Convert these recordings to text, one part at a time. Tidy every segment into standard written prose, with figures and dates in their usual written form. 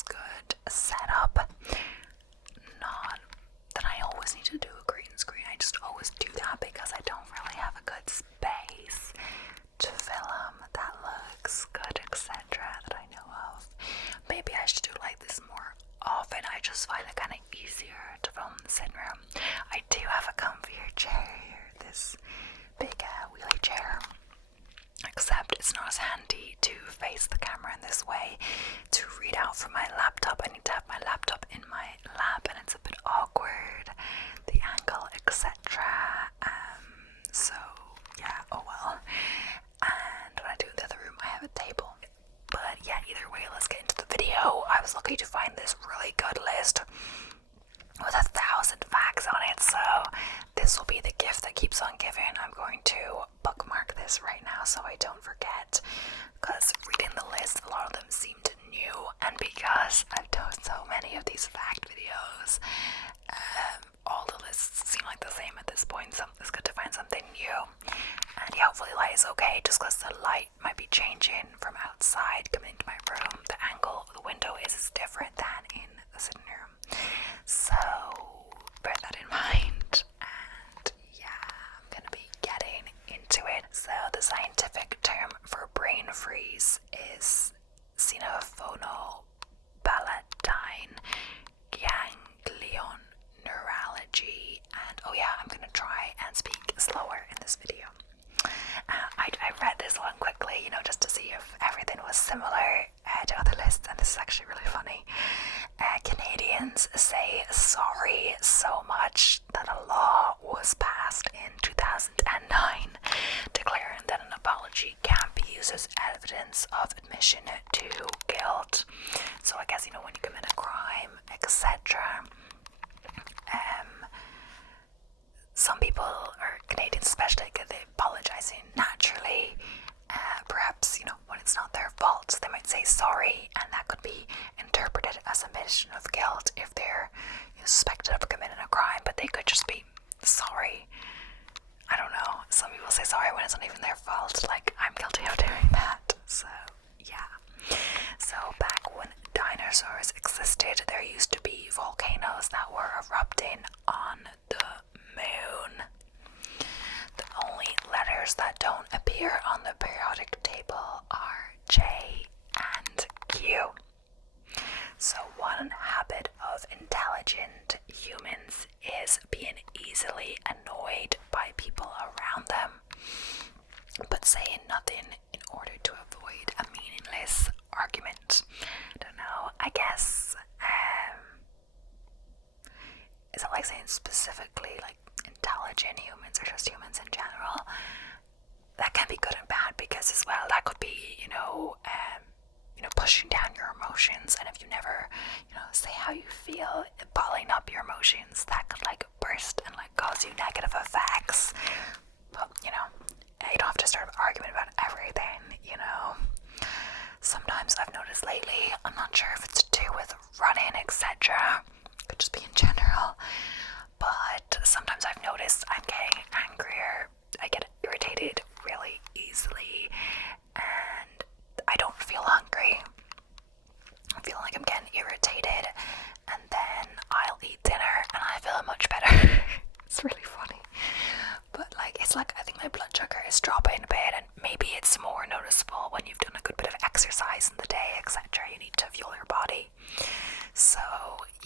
this good setup. Not that I always need to do a green screen, I just always do that because I don't really have a good space to film that looks good, etc. that I know of. Maybe I should do like this more often. I just find it kind of easier to film in the sitting room. I do have a comfier chair here, this big wheelie chair, except it's not as handy to face the camera in this way. To read out from my laptop, I need to have my laptop in my lap, and it's a bit awkward, the angle, etc. So yeah, oh well. And when I do in the other room, I have a table. But yeah, either way, let's get into the video. I was lucky to find this really good list with 1,000 facts on it, so this will be the gift that keeps on giving. I'm going to bookmark this right now so I don't forget, because reading the list, a lot of them seemed new, and because I've done so many of these fact videos, all the lists seem like the same at this point, so it's good to find something new. And yeah, hopefully light is okay, just because the light might be changing from outside coming into my room. The angle of the window is different than in the sitting room, so bear that in mind. And yeah, I'm gonna be getting into it. So the scientific term for brain freeze is xenophonopalatine ganglion neurology. And oh yeah, I'm gonna try and speak slower in this video. I read this one quickly, just to see if everything was similar to other lists, and this is actually really funny. Canadians say sorry so much that a law was passed in 2009 declaring that an apology can't be used as evidence of admission to guilt. So I guess, when you commit a crime, etc., some people, or Canadians especially, they apologizing naturally. Perhaps, when it's not their fault, they might say sorry, and that could be interpreted as admission of guilt if they're suspected of committing a crime, but they could just be sorry. I don't know. Some people say sorry when it's not even their fault. Like, I'm guilty of doing that. So, yeah. So, back when dinosaurs existed, there used to be volcanoes that were erupting on the moon. The only letters that don't appear on the periodic table are J and Q. So one habit of intelligent humans is being easily annoyed by people around them, but saying nothing in order to avoid a meaningless argument. I don't know, I guess, is it like saying specifically like intelligent humans or just humans in general? That can be good and bad, because as well, that could be, pushing down your emotions, and if you never, say how you feel, bottling up your emotions, that could like burst and like cause you negative effects. But, you don't have to start an argument about everything, Sometimes I've noticed lately, I'm not sure if it's to do with running, etc. Could just be in general. But sometimes I've noticed I'm getting angrier. I get irritated really easily, and I don't feel hungry. I feel like I'm getting irritated, and then I'll eat dinner and I feel much better. It's really funny. But it's like I think my blood sugar is dropping a bit, and maybe it's more noticeable when you've done a good bit of exercise in the day, etc. You need to fuel your body. So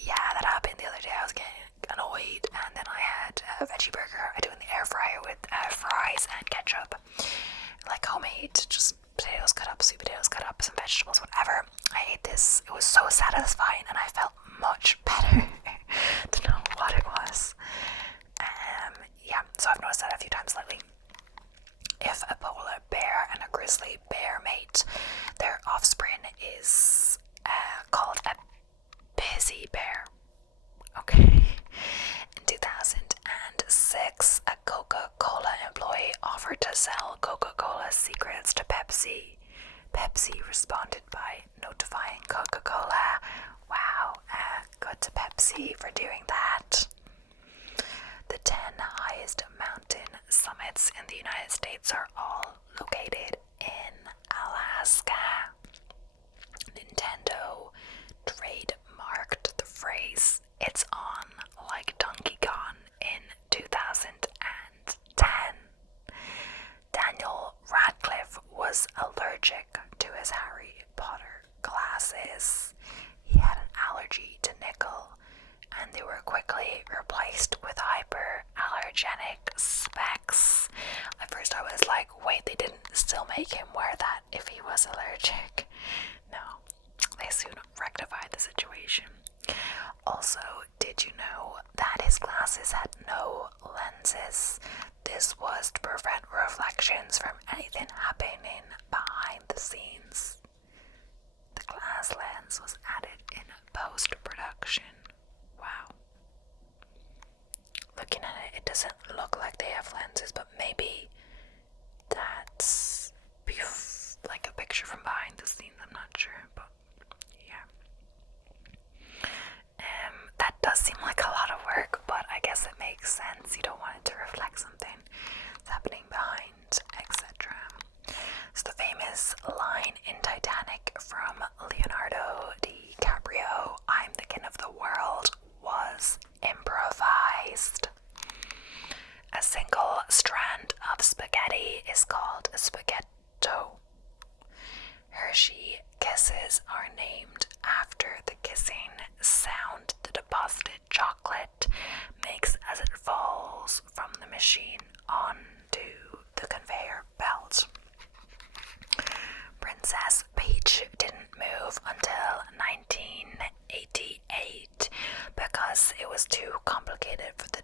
yeah, that happened the other day. I was getting annoyed, and then I had a veggie burger I do in the air fryer with fries and ketchup, like homemade, just potatoes cut up, sweet potatoes cut up, some vegetables, whatever. I ate this, it was so satisfying, and I felt much better. Don't know what it was. Yeah, so I've noticed that a few times lately. If a polar bear and a grizzly bear mate, their offspring is called a busy bear. Okay. In 2006, a Coca-Cola employee offered to sell Coca-Cola secrets to Pepsi. Pepsi responded by notifying Coca-Cola. Wow, good to Pepsi for doing that. The 10 highest mountain summits in the United States are all located in Alaska. allergy to nickel, and they were quickly replaced with hyperallergenic specs. At first I was like, wait, they didn't still make him wear that if he was allergic? No, they soon rectified the situation. Also, did you know that his glasses had no lenses? This was to prevent reflections from anything happening behind the scenes. The glass lens was added in post-production. Wow. Looking at it, it doesn't look like they have lenses, but maybe that's like a picture from behind the scenes. I'm not sure, but yeah. That does seem like a lot of work, but I guess it makes sense. You don't want it to reflect something that's happening behind, etc. So the famous line in Titanic from Leonardo DiCaprio, "I'm the king of the world," was improvised. A single strand of spaghetti is called a spaghetto. Hershey Kisses are named after the kissing sound the deposited chocolate makes as it falls from the machine onto the conveyor belt. Princess Peach didn't move until 1988 because it was too complicated for the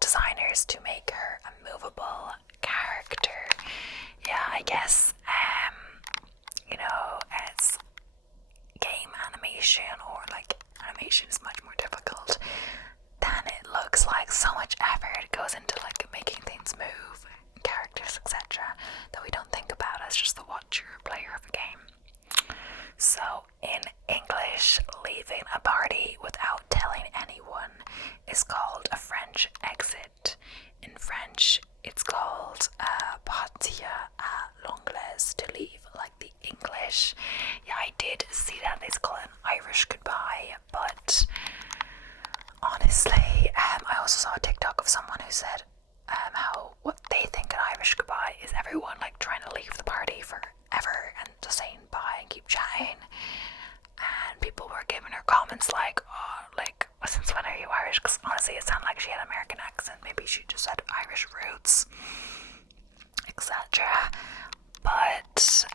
designers to make her a movable character. Yeah, I guess, as game animation or like animation is much more difficult than it looks like. So much effort goes into like making things move, characters, etc., that we don't think about as just the watcher or player of a game. So in English, leaving a party without telling anyone is called a French exit. In French, it's called partir à l'anglaise, to leave like the English. Yeah, I did see that they call it an Irish goodbye, but honestly, I also saw a TikTok of someone who said how what they think an Irish goodbye is everyone like trying to leave the party forever and just saying bye and keep chatting. And people were giving her comments like, oh, like, since when are you Irish? Because honestly, it sounded like she had an American accent. Maybe she just had Irish roots, etc. But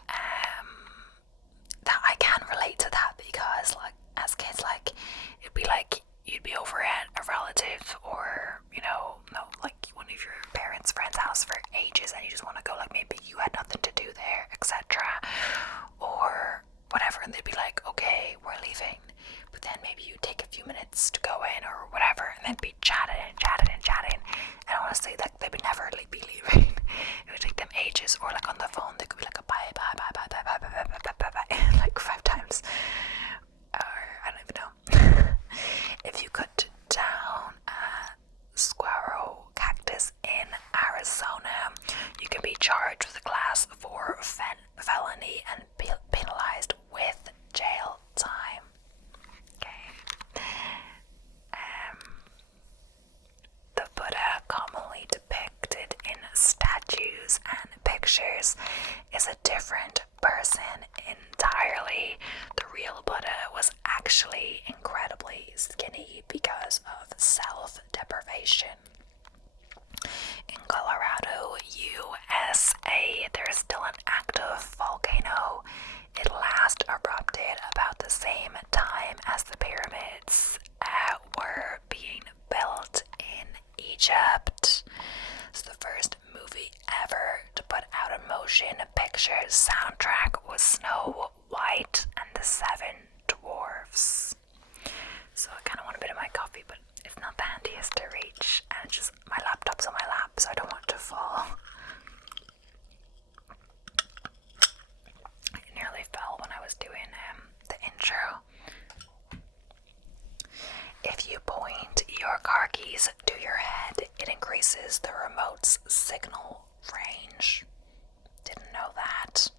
that I can relate to that because, like, as kids, like, it'd be like you'd be over at a relative or, like one of your parents' friend's house for ages and you just want to go, like, maybe you had nothing to do there, etc. Or whatever, and they'd be like, okay, we're leaving, but then maybe you take a few minutes to go in or whatever, and then be chatting and chatting and chatting, and honestly, like, they would never be leaving. It would take them ages, or like on the phone, they could be like a bye, like 5 times, or I don't even know. If you cut down a saguaro cactus in Arizona, you can be charged with a class 4 felony and penalized with jail time. Okay. The Buddha, commonly depicted in statues and pictures, is a different person entirely. The real Buddha was actually incredibly skinny because of self-deprivation. In Colorado, USA, there is still an active volcano. It last erupted about the same time as the pyramids were being built in Egypt. It's the first movie ever to put out a motion picture soundtrack was Snow White and the 7 Dwarfs. So I kind of want a bit of my coffee, but it's not the handiest to reach, and it's just my laptop's on my lap, so I don't want it to fall. It nearly fell when I was doing the intro. If you point your car keys to your head, it increases the remote's signal range. Didn't know that.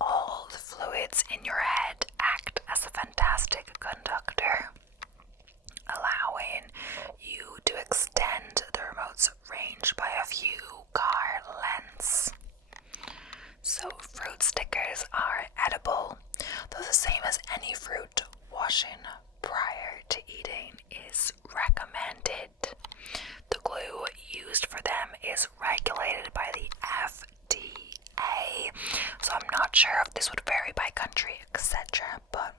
All the fluids in your head act as a fantastic conductor, allowing you to extend the remote's range by a few car lengths. So fruit stickers are edible, though the same as any fruit, washing prior to eating is recommended. The glue used for them is regulated by the FDA, so I'm not sure if this would vary by country, etc. But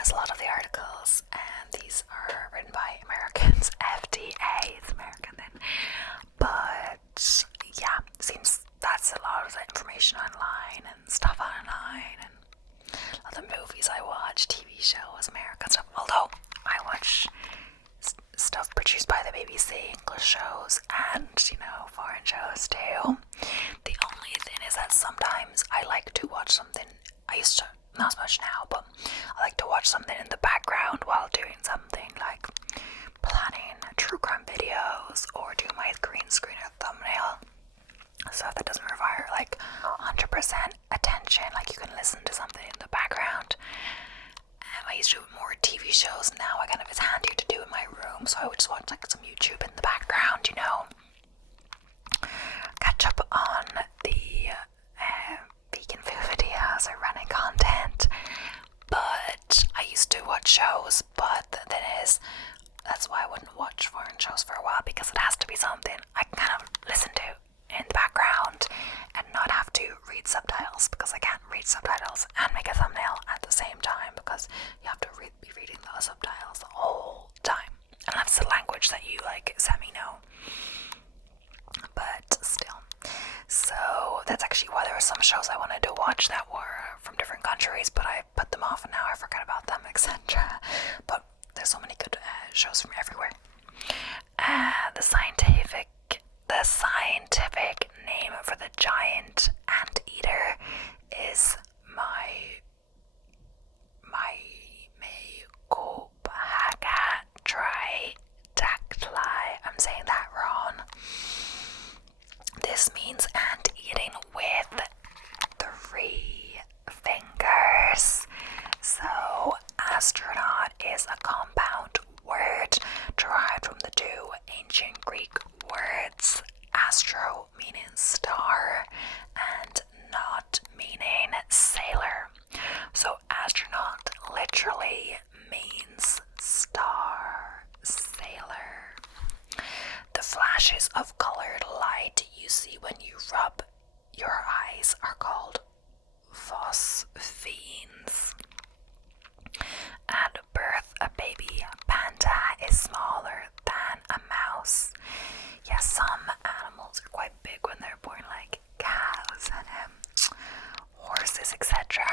as a lot of the articles, and these are written by Americans, FDA is American then, but yeah, seems that's a lot of the information online and stuff online, and a lot of the movies I watch, TV shows, American stuff, although I watch stuff produced by the BBC, English shows, and, foreign shows too. The only thing is that sometimes I like to watch something, I used to, not as much now, but I like to watch something in the background while doing something, like planning true crime videos, or do my green screen or thumbnail, so that doesn't require, 100% attention, you can listen to something in the background. I used to do more TV shows, now it's handier to do in my room, so I would just watch some YouTube in the background, catch up on the vegan food videos or running content. But I used to watch shows, but the thing is, that's why I wouldn't watch foreign shows for a while, because it has to be something I can kind of listen to in the background and not have to read subtitles, because I can't read subtitles and make a thumbnail at the same time, because you have to be reading those subtitles the whole time, and that's the language that you semi know. But still, so that's actually why there were some shows I wanted to watch that were from different countries, but I put them off and now I forgot about them, etc. But there's so many good shows from everywhere. The scientific name for the giant anteater is Myocopahagatridactyli. I'm saying that wrong. This means ant eating with 3 fingers. So, astronaut is a compound word derived from the 2 ancient Greek words, astro meaning star and naut meaning sailor. So astronaut literally means star sailor. The flashes of colored light you see when you rub your eyes are called phosphenes. At birth, a baby panda is smaller than a mouse. Yes, some animals are quite big when they're born, like cows and horses, etc.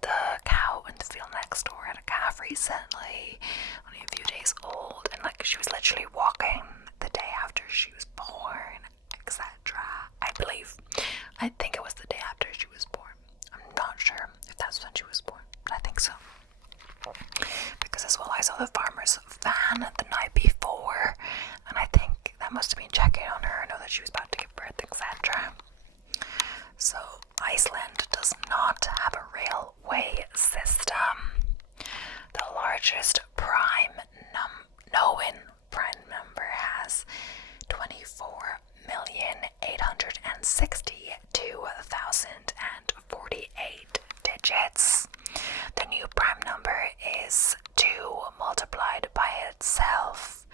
The cow in the field next door had a calf recently, only a few days old, and she was literally walking the day after she was born, etc. I think it was the day after she was born. I'm not sure if that's when she was born, but I think so. Because as well, I saw the farmer's van the night before, and I think that must have been checking on her, know that she was about to give birth, etc. So Iceland does not have a railway system. The largest known prime number has 24,862,048 digits. The new prime number is 2 multiplied by itself,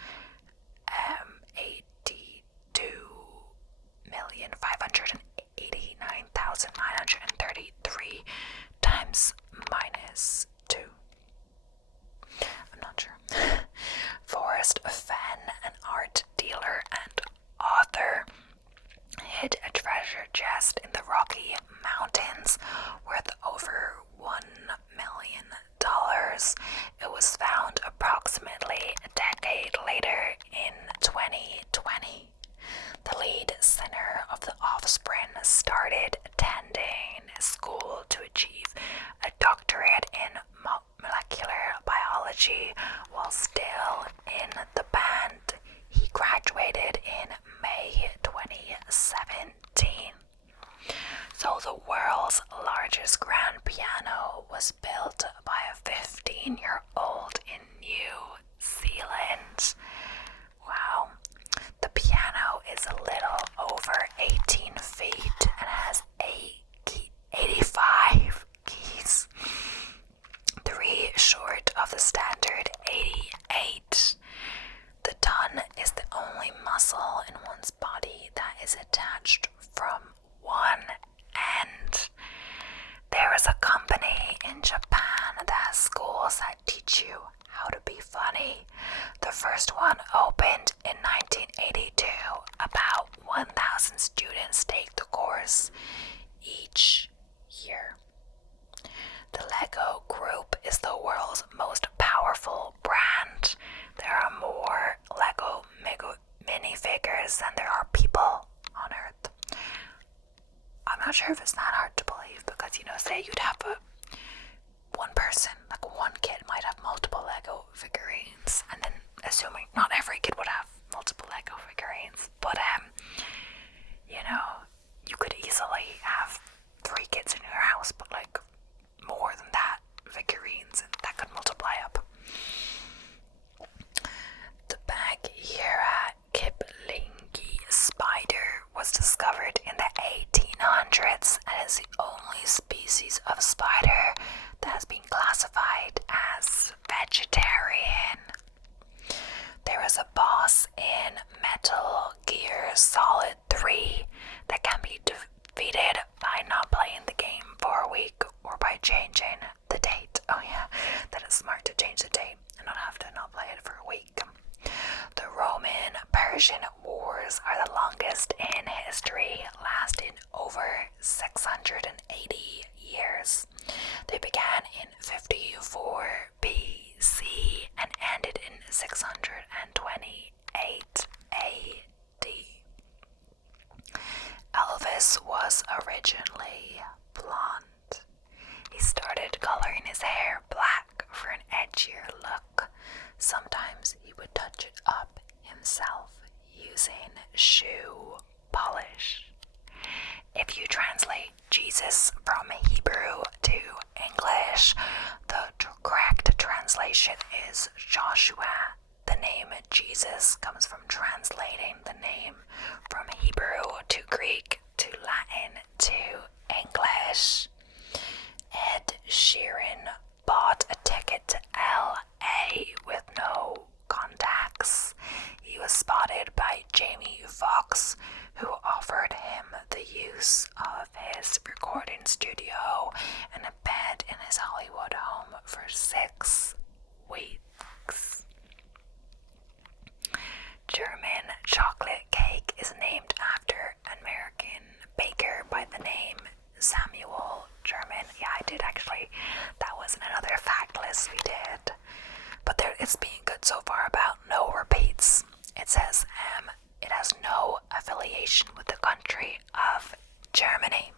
82,589,933 times minus 2. I'm not sure. Forrest Fenn, an art dealer and author, hid a treasure chest in the Rocky Mountains worth over $1 million. It was found approximately a decade later in 2020. The lead singer of The Offspring started attending school to achieve a doctorate in molecular biology while still in the band. He graduated in May 2017. So the world's largest grand piano was built by a 15-year-old in New Zealand. Wow. The piano is a little over 18 feet and has 85 keys. 3 short of the standard 88. The tongue is the only muscle in one's body that is attached from one end. There is a company in Japan that has schools that teach you how to be funny. The first one opened in 1982. About 1,000 students take the course each year. The Lego Group is the world's most powerful brand. There are more Lego minifigures than there are people on Earth. I'm not sure if it's that hard to believe because, say you'd have one person, like one kid might have multiple Lego figurines, and then assuming not every kid would have multiple Lego figurines, but you could easily have 3 kids in your house, but like more than that figurines, and that could multiply up. The Bagheera Kiplingi spider was discovered in the 1800s and is the only species of spider that has been classified as vegetarian. There is a boss in Metal Gear Solid 3 that can be defeated by not playing the game for a week or by changing the date. Oh yeah, that is smart to change the date and not have to not play it for a week. The Roman-Persian wars are the longest in history, lasting over 680 years. They began in 54 BC and ended in 628 AD. Elvis was originally blonde. He started coloring his hair black for an edgier look. Sometimes he would touch it up himself using shoe polish. If you translate Jesus from Hebrew to English, the correct translation is Joshua. The name Jesus comes from translating the name from Hebrew to Greek to Latin to English. Ed Sheeran bought a ticket to LA with no contacts. He was spotted by Jamie Foxx, who offered him the use of his recording studio and a bed in his Hollywood home for 6 weeks. German chocolate cake is named after an American baker by the name Samuel German. Yeah, I did actually. That was another fact list we did. But it's being good so far about no repeats. It says it has no affiliation with the country of Germany.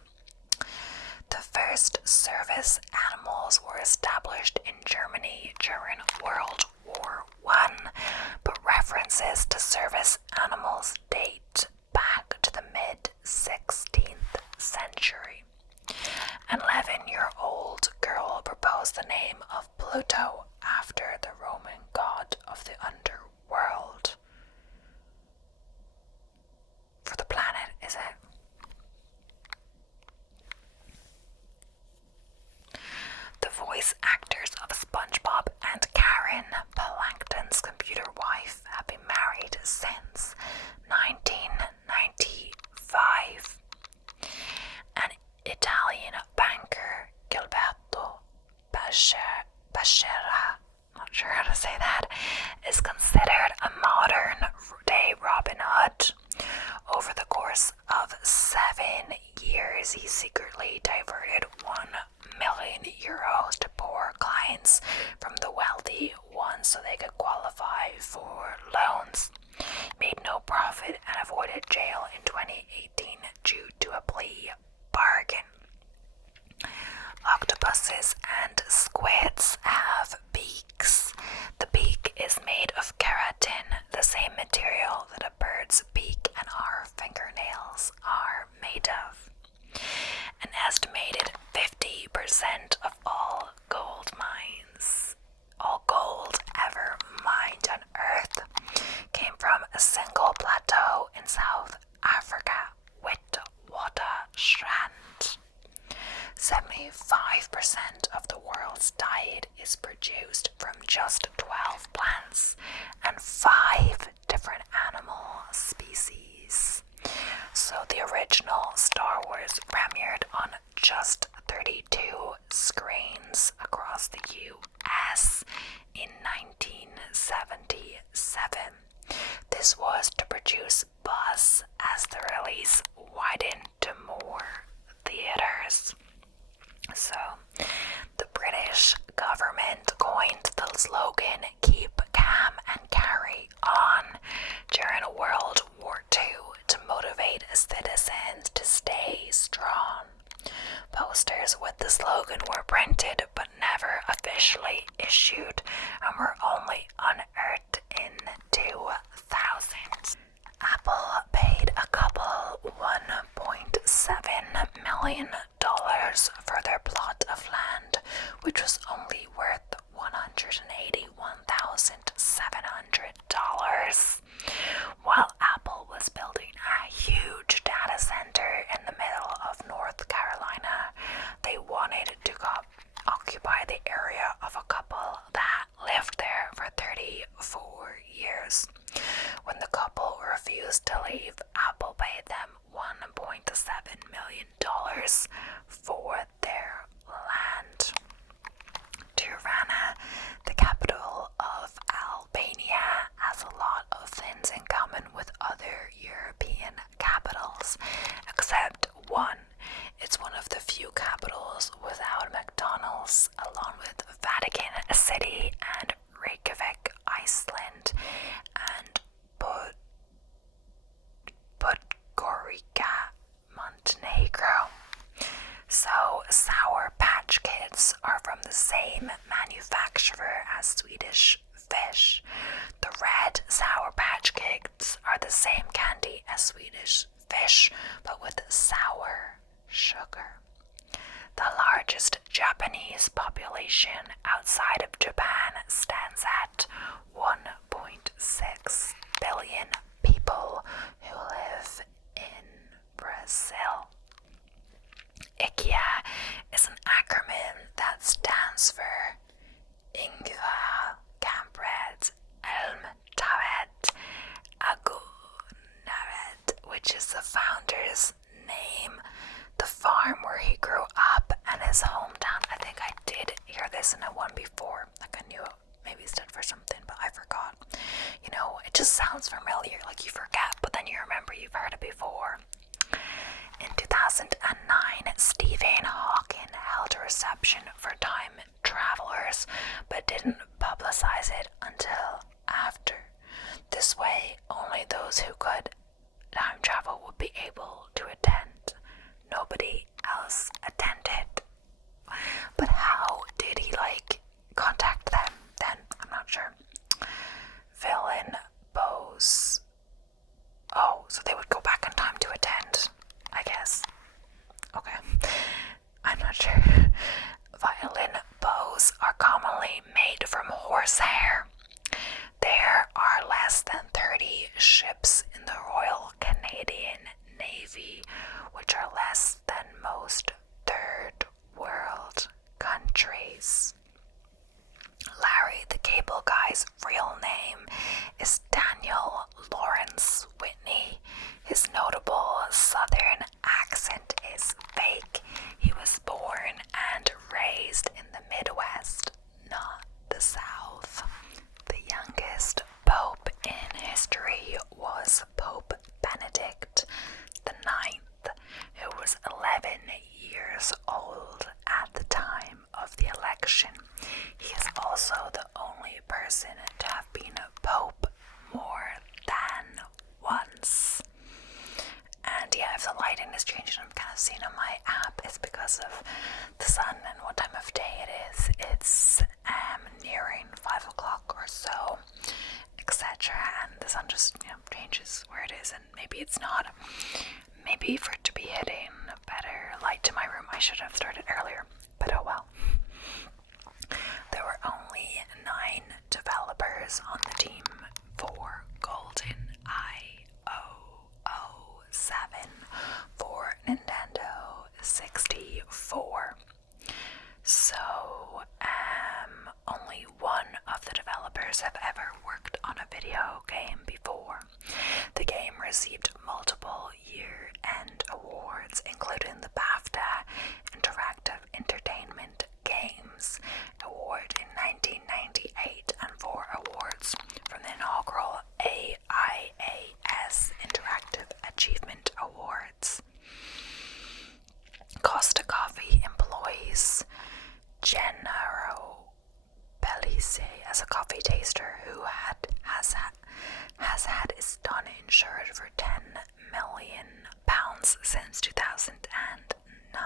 The first service animals were established in Germany during World War I, but references to service animals date back to the mid-16th century. An 11-year-old girl proposed the name of Pluto after the Roman god of the underworld. For the planet, is it? The voice actors of SpongeBob and Karen, Plankton's computer wife, have been married since 1995. An Italian banker, Gilberto Bashera, not sure how to say that, is considered a modern-day Robin Hood. Over the course of 7 years, he secretly diverted €1 million to poor clients from the wealthy ones so they could qualify for loans. Made no profit and avoided jail in 2018 due to a plea bargain. Octopuses and squids have beaks. The beak is made of keratin, the same material that a bird's beak and our fingernails are made of. An estimated 50% of all gold ever mined on Earth, came from a single plateau in South Africa, Witwatersrand. 75% of the world's diet is produced produced from just 12 plants and 5 different animal species. So the original Star Wars premiered on just 32 screens across the US in 1977. This was to produce buzz as the release widened to more theaters. So, the British government coined the slogan "Keep calm and carry on" during World War II to motivate citizens to stay strong. Posters with the slogan were printed but never officially issued and were only unearthed in 2000. Apple paid a couple $1.7 million for their plot of land, which was only worth $181,700. While Apple was building a huge data center in the middle of North Carolina, they wanted to occupy the area of a couple that lived there for 34 years. When the couple refused to leave, Apple paid them $1.7 million for their land. Tirana, the capital of Albania, has a lot of things in common with other European capitals, except one. It's one of the few capitals without McDonald's, along with Vatican City and Reykjavik, Iceland, and Podgorica, Montenegro. So, Sour Patch Kids are from the same manufacturer as Swedish Fish. The red Sour Patch Kids are the same candy as Swedish Fish, but with sour sugar. The largest Japanese population outside of Japan stands at 1.6 billion people who live in Brazil. IKEA is an acronym that stands for Ingvar Kamprad Elmtavet Agunavet, which is the founder's name, the farm where he grew up, and his hometown. I think I did hear this in a one before. Like I knew it maybe stood for something, but I forgot. You know, it just sounds familiar, like you forget, but then you remember you've heard it before. In 2009, Stephen Hawking held a reception for time travelers, but didn't publicize it until after. This way, only those who could time travel would be able to attend. Nobody else attended. But how did he, contact them then? I'm not sure. Villain Bose. Oh, so they would go back in time to attend, I guess. Okay. I'm not sure. Violin bows are commonly made from horsehair. There are less than 30 ships in the Royal Canadian Navy, which are less than most third world countries. Larry the Cable Guy's real name is Daniel Lawrence Whitney. His notable southern accent is fake. He was born and raised in the Midwest, not the South. The youngest pope in history was Pope Benedict IX, who was 11 years old at the time of the election. He is also the only person to have been a pope more than once. And yeah, if the lighting is changing, I'm kind of seeing on my app, it's because of the sun and what time of day it is. It's nearing 5 o'clock or so, etc. And the sun just changes where it is, and maybe it's not. Maybe for it to be hitting better light to my room, I should have started earlier, but oh well. There were only 9 developers on the team for GoldenEye 007 for Nintendo 64. So, only actors have ever worked on a video game before. The game received multiple year-end awards, including the BAFTA Interactive Entertainment Games Award in 1998 and 4 awards from the inaugural AIAS Interactive Achievement Awards. Costa Coffee employs Gennaro Bellisi as a coffee taster who has had his done insured for £10 million since 2009.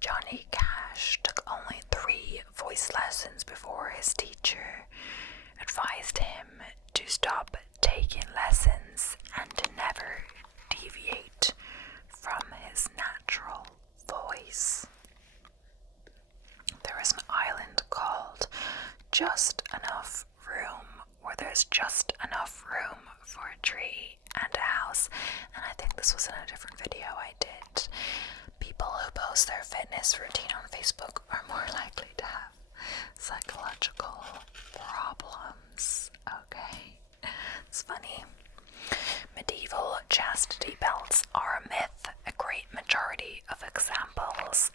Johnny Cash took only 3 voice lessons before his teacher advised him to stop taking lessons and to never deviate from his natural voice. There is an island called Just Enough Room where there's just enough room for a tree and a house, and I think this was in a different video I did. People who post their fitness routine on Facebook are more likely to have psychological problems. Okay, it's funny. Medieval chastity belts are a myth. A great majority of examples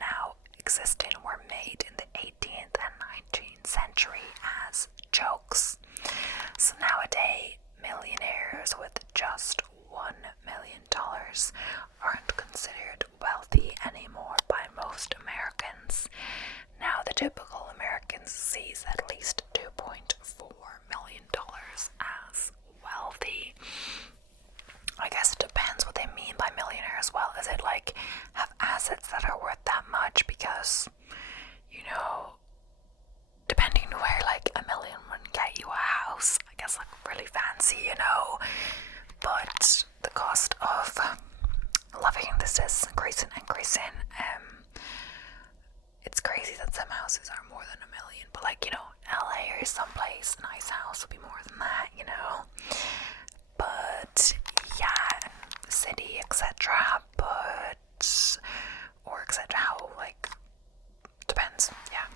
now existing were made in the 18th and 19th century as jokes. So nowadays, millionaires with just $1 million aren't considered wealthy anymore by most Americans. Now the typical American sees at least $2.4 million as wealthy. I guess it depends what they mean by millionaire as well. Is it like have assets that are worth that much? Because, you know, depending where like $1 million would get you a house, I guess like really fancy, you know. But the cost of living this is increasing. It's crazy that some houses are more than $1 million, but like, you know, LA or someplace, a nice house will be more than that, you know. But yeah, city, etc. But or etc. How like depends, yeah.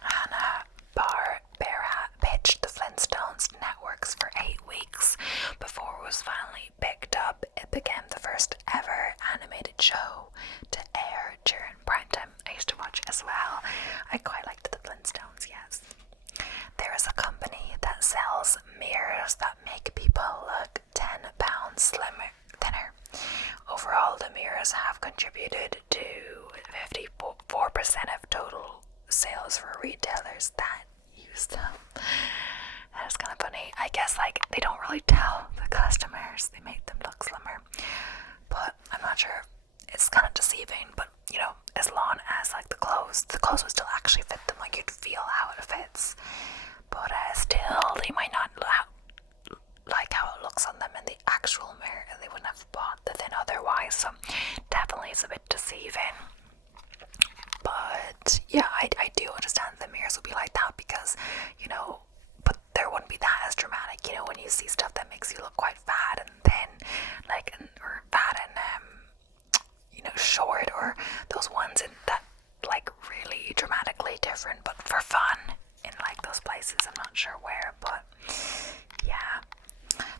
Hanna-Barbera pitched the Flintstones networks for 8 weeks before it was finally picked up. It became the first ever animated show to air during prime time. I used to watch as well. I quite liked the Flintstones, yes. There is a company that sells mirrors that make people look 10 pounds thinner. Overall, the mirrors have contributed to 54% of total sales for retailers that use them. That is kind of funny. I guess like they don't really tell the customers, they make them look slimmer. But I'm not sure. It's kind of deceiving, but you know, as long as like the clothes would still actually fit them, like you'd feel how it fits. But still, they might not like how it looks on them in the actual mirror, and they wouldn't have bought the thing otherwise. So definitely it's a bit deceiving. But yeah, I do understand the mirrors would be like that because, you know, but there wouldn't be that as dramatic, you know, when you see stuff that makes you look quite fat and thin, like, or fat and you know, short, or those ones in that like really dramatically different, but for fun in like those places. I'm not sure where, but yeah.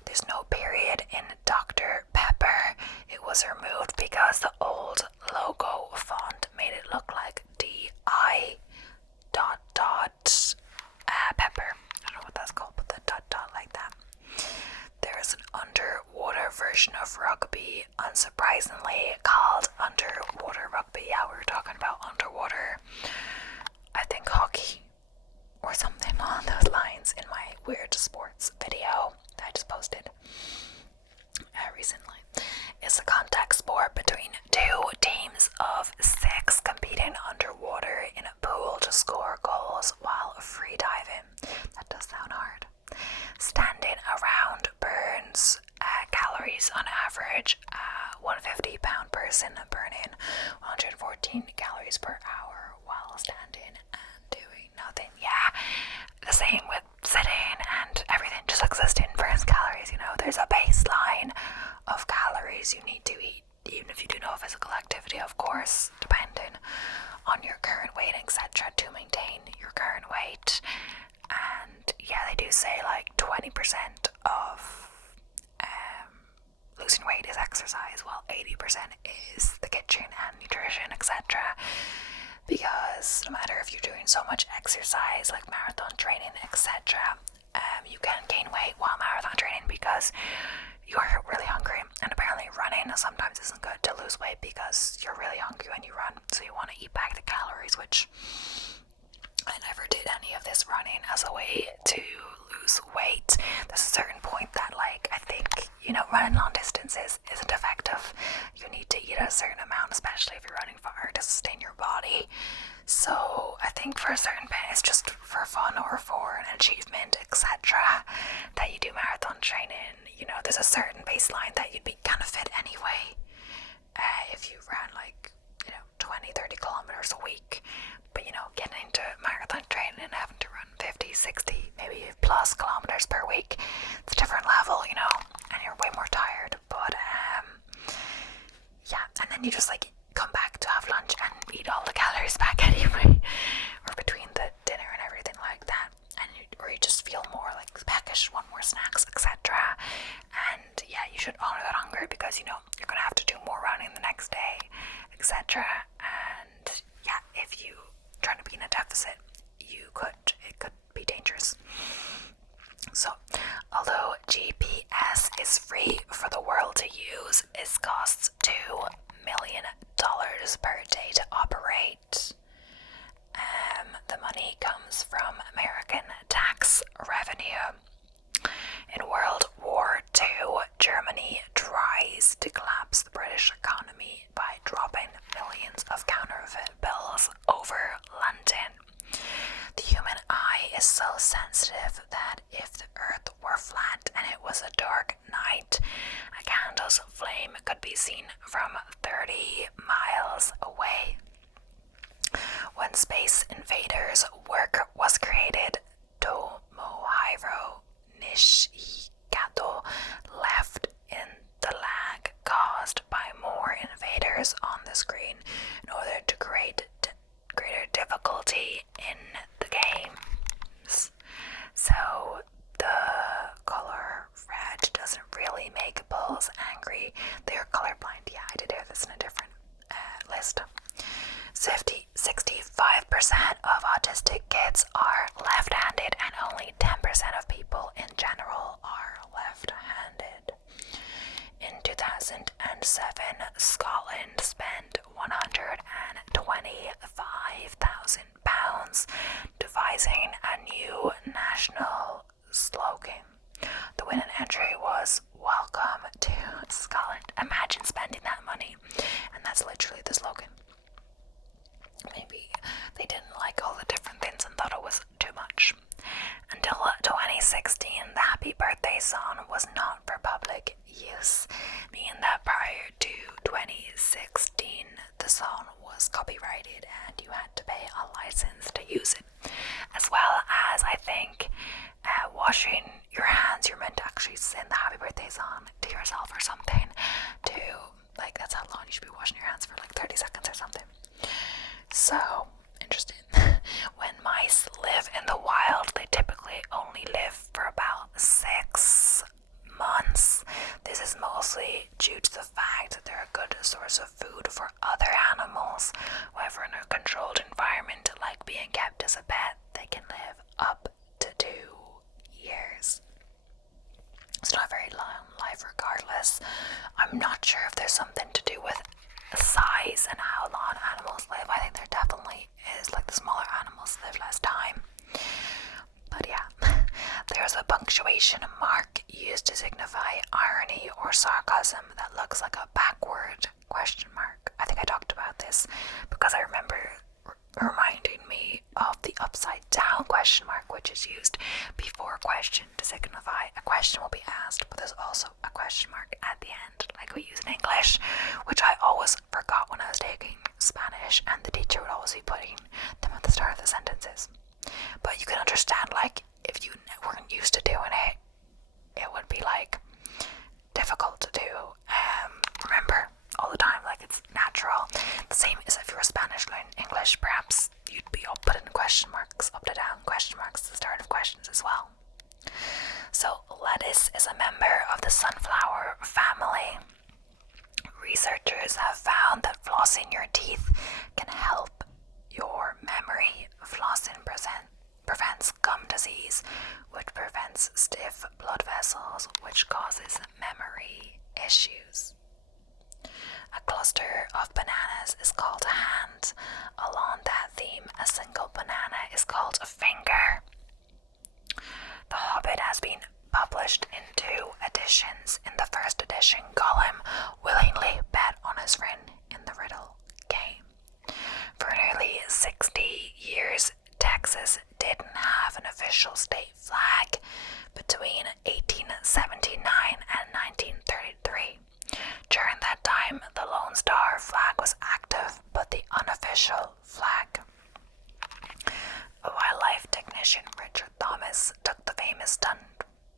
There's no period in Dr. Pepper. It was removed because the old logo font made it look like D-I ... pepper. I don't know what that's called, but the ... like that. There is an underwater version of rugby, unsurprisingly, called underwater rugby. Yeah, we were talking about underwater, I think hockey or something along those lines in my weird sports video that I just posted recently. It's a contact sport between 2 teams of 6 competing underwater in a pool to score goals while free diving. That does sound hard. Standing around burns calories on average. 150-pound person burning 114 calories per hour while standing and doing nothing. Yeah, the same with sitting and everything. Just existing burns calories. You know, there's a baseline of calories you need to eat, even if you do no physical activity, of course, depending on your current weight, etc., to maintain your current weight. exercise, while 80% is the kitchen and nutrition, etc. Because no matter if you're doing so much exercise like marathon training, etc., you can gain weight while marathon training because you're really hungry, and apparently running sometimes isn't good to lose weight because you're really hungry when you run, so you want to eat back the calories, which I never did any of this running as a way to lose weight. There's a certain point that, like, I think, running long distances isn't effective. You need to eat a certain amount, especially if you're running far, to sustain your body. So I think for a certain bit, it's just for fun or for an achievement, etc., that you do marathon training. There's a certain baseline that you'd be kind of fit anyway. If you ran 20-30 kilometers a week, but getting into marathon training and having to run 50, 60, maybe plus kilometers per week, it's a different level, and you're way more tired. But yeah, and then you just come back to have lunch and eat all the calories back anyway, or between the dinner and everything like that, and or you just feel more peckish, want more snacks, etc. And yeah, you should honor that hunger because you're gonna have to do more running the next day, etc. And yeah, if you try to be in a deficit, it could be dangerous. So, although GPS is free for the world to use, it costs $2 million per day to operate. The money comes from American tax revenue. In World War II, Germany tries to collapse the British economy by dropping millions of counterfeit bills over London. The human eye is so sensitive that if the earth were flat and it was a dark night, a candle's flame could be seen from 30 miles away. When Space Invaders work was created, Tomohiro Nishikato left in the lag caused by more invaders on the screen in order to create greater difficulty in the games. So the color red doesn't really make bulls angry. They are colorblind. Yeah, I did hear this in a different list. 65% of autistic kids are left-handed, and only 10% of people in general are left-handed. In 2007, Scotland spent £125,000 devising a new national slogan. The winning entry was "Welcome to Scotland." Imagine spending that money, and that's literally the slogan. Maybe they didn't like all the different things and thought it was too much. Until 2016, the Happy Birthday song was not for public use, meaning that prior to 2016, the song was copyrighted and you had to pay a license to use it. As well as, I think, washing your hands. You're meant to actually sing the Happy Birthday song to yourself or something. That's how long you should be washing your hands, for 30 seconds or something. So, interesting. When mice live in the wild, they typically only live for about 6 months. This is mostly due to the fact that they're a good source of food for other animals. However, in a controlled environment, like being kept as a pet, they can live up to 2 years. It's not a very long life regardless. I'm not sure if there's something to do with size and how long animals live. I think there definitely is. The smaller animals live less time. But yeah, there's a punctuation mark used to signify irony or sarcasm that looks like a backward question mark. I think I talked about this because I remember reminding me of the upside down question mark, which is used before a question to signify a question will be asked, but there's also a question mark at the end, like we use in English, which I always forgot when I was taking Spanish, and the teacher would always be putting them at the start of the sentences. But you can understand, if you weren't used to doing it, it would be difficult to do. Remember all the time, it's natural. The same as if you were Spanish learning English, perhaps you'd be all putting question marks, up to down question marks at the start of questions as well. So lettuce is a member of the sunflower family. researchers have found that flossing your teeth can help your memory. Flossing prevents gum disease, which prevents stiff blood vessels, which causes memory issues. A cluster of bananas is called a hand. Along that theme, a single banana is called a finger. The Hobbit has been published in 2 editions. In the first edition, Gollum willingly bet on his friend in the riddle game. For nearly 60 years, Texas didn't have an official state flag. Between 1879 and 1933. During that time, the Lone Star flag was active, but the unofficial flag. A wildlife technician, Richard Thomas, took the famous tongue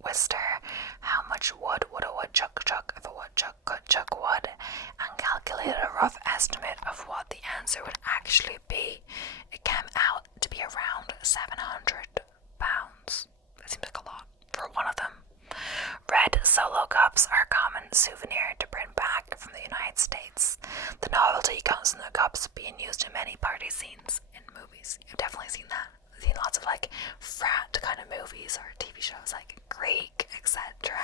twister, how much wood would a woodchuck chuck if a woodchuck could chuck wood, and calculated a rough estimate of what the answer would actually be. It came out to be around 700 pounds. That seems like a lot for one of them. Red Solo cups are a common souvenir to bring back from the United States. The novelty comes in the cups being used in many party scenes in movies. You've definitely seen that. I've seen lots of like frat kind of movies or TV shows like Greek, etc.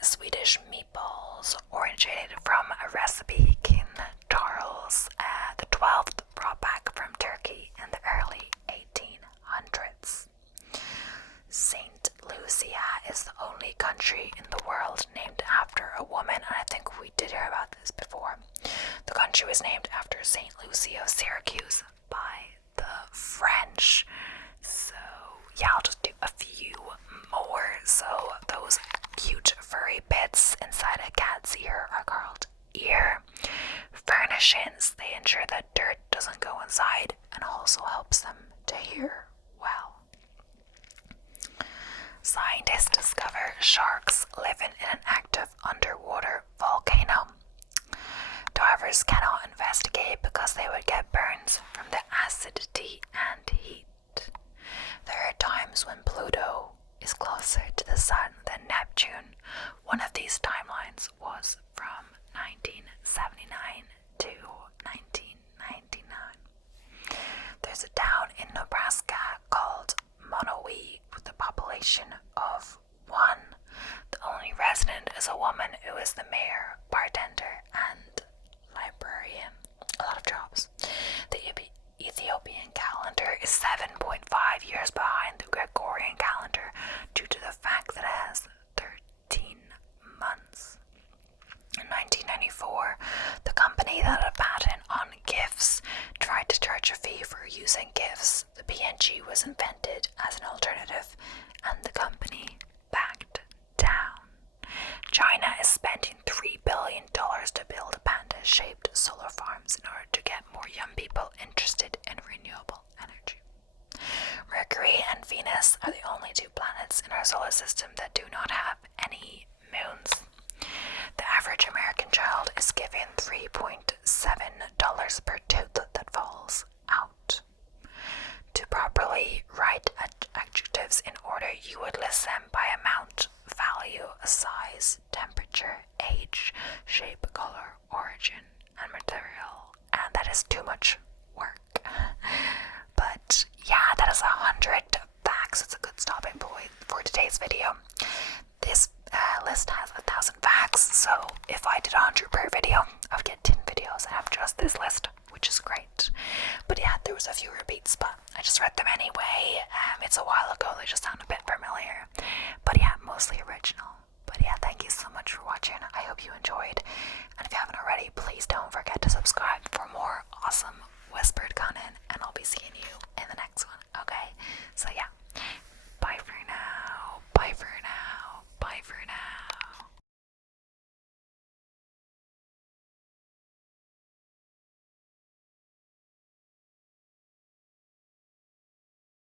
Swedish meatballs originated from a recipe King Charles the 12th brought back from Turkey in the early 1800s. St. Lucia is the only country in the world named after a woman, and I think we did hear about this before. The country was named after St. Lucia of Syracuse by the French. So yeah, I'll just do a few more. So those cute furry bits inside a cat's ear are called ear furnishings. They ensure that dirt doesn't go inside and also helps them to hear well. Scientists discover sharks living in an active underwater volcano. Divers cannot investigate because they would get burns from the acidity and heat. There are times when Pluto is closer to the Sun than Neptune. One of these timelines was from 1979 to 1999. There's a town in Nebraska called Monowee with a population of 1. The only resident is a woman who is the mayor, bartender, and librarian. A lot of jobs. The Ethiopian calendar is 7.5 years behind the Gregorian calendar due to the fact that it has 13 months. In 1994, the company that had a patent on GIFs tried to charge a fee for using GIFs. The PNG was invented as an alternative, and the company backed down. China is spending $3 billion to build panda-shaped solar farms in order to get more young people interested in renewable energy. Mercury and Venus are the only 2 planets in our solar system that do not have any moons. The average American child is given $3.7 per tooth that falls out. To properly write adjectives in order, you would list them by amount, value, size, temperature, age, shape, color, origin, and material. And that is too much work. But yeah, that is 100 facts. It's a good stopping point for today's video. This list has 1,000 facts, so if I did 100 per video, I would get 10 videos and have just this list, which is great. But yeah, there was a few repeats, but I just read them anyway. It's a while ago, they just sound a bit familiar. But yeah, mostly original. But yeah, thank you so much for watching. I hope you enjoyed. And if you haven't already, please don't forget to subscribe for more awesome whispered content. And I'll be seeing you in the next one.